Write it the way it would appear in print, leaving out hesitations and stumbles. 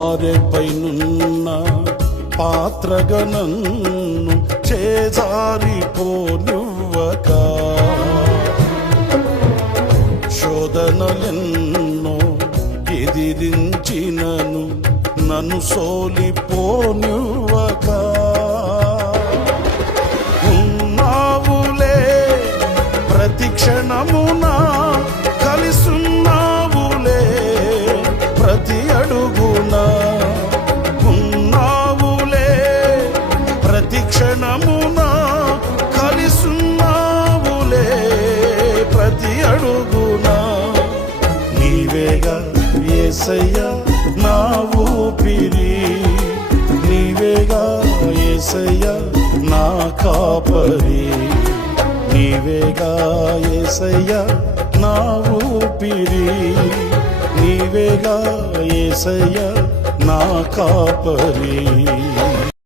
పైనున్న పాత్రగణన్ను చేజారిపోనివ్వక శోధనలెన్నో ఎదిరించినను నన్ను సోలిపోనివ్వక ఉన్నావులే ప్రతి క్షణమునా కలిసున్నావులే ప్రతి అడుగునా ఉన్నావులే ప్రతి క్షణమునా కలిసున్నావులే ప్రతి అడుగునా నీవేగా యేసయ్యా నా ఊపిరి నీవేగా యేసయ్యా నా కాపరి నీవేగా యేసయ్యా నా ఊపిరి నీవేగా యేసయ్యా నా కాపరి